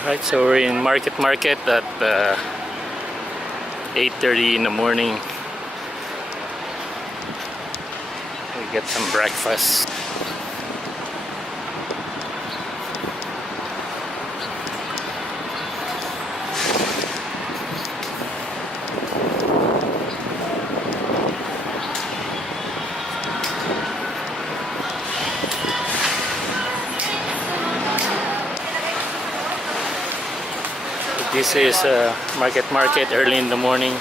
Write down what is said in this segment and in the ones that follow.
Alright, so we're in Market at 8:30 in the morning. We get some breakfast. This is market early in the morning.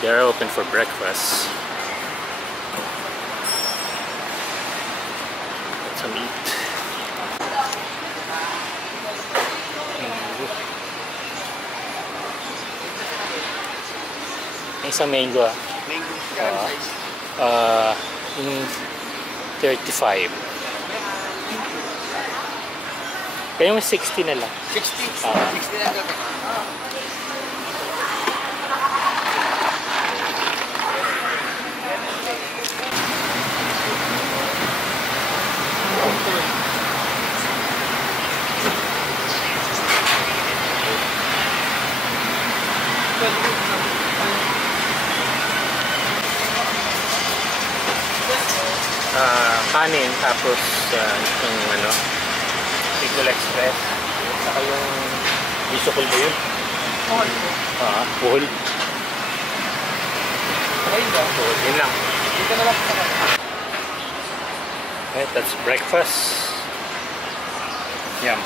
They are open for breakfast. Get some eat. Isang mango ah. Mango, In 35. Kaya mo 60 na lang. 60 lang gabi. Kanin, tapos yung Bicol Express, saka yung Bisukol ba yun? Kuhol. Kuhol. Ayun ba? Kuhol, yun lang. Dito na lang sa kanila. Okay, that's breakfast. Yum.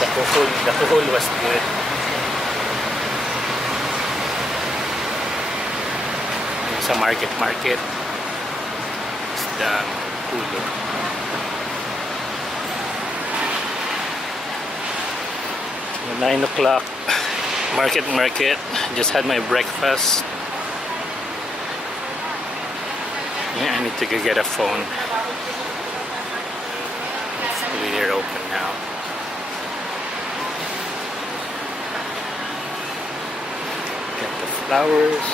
The Kuhol was good. Sa market is the Kuhol. 9 o'clock. Market. Just had my breakfast. Yeah, I need to go get a phone. Hopefully they're open now. Get the flowers.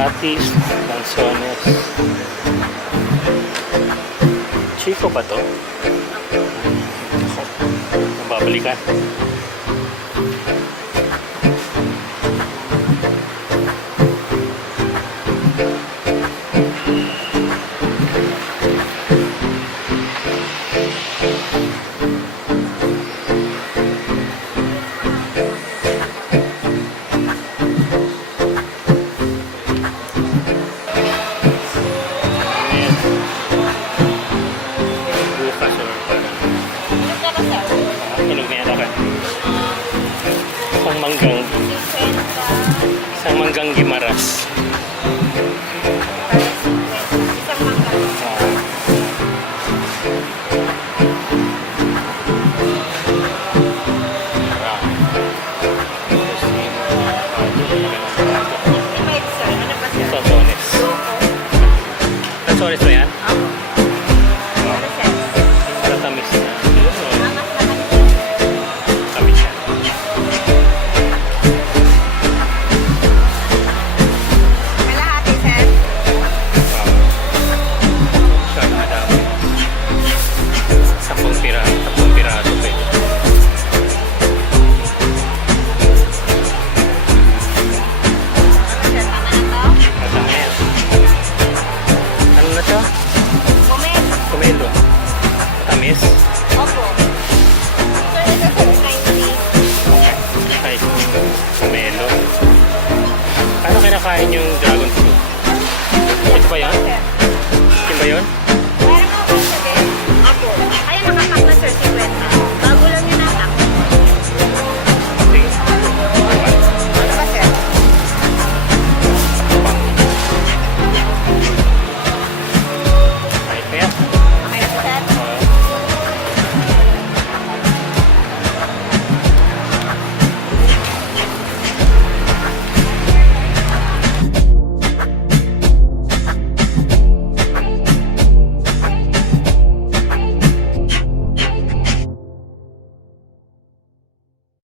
Atis, lansones. Chico ba to? Ako, nababalikan. bigas. Isang mangga. Lima isa. Ano pa sir? Lansones. Loko. Lansones ba yan? Ako. Ano sir? Matamis na. Angas na kami. Tamis yan. Kalahati sir. Siya na dami. 10 piraso pwede. Ano sir? Tama na to? Matama yan. Ano na siya? Kumin. Kumelo. Matamis. Opo. Sir, ito sir, 90. Ay, kumelo. Paano kinakain yung dragon fruit? Ito ba yan? Sir. Ito ba yun?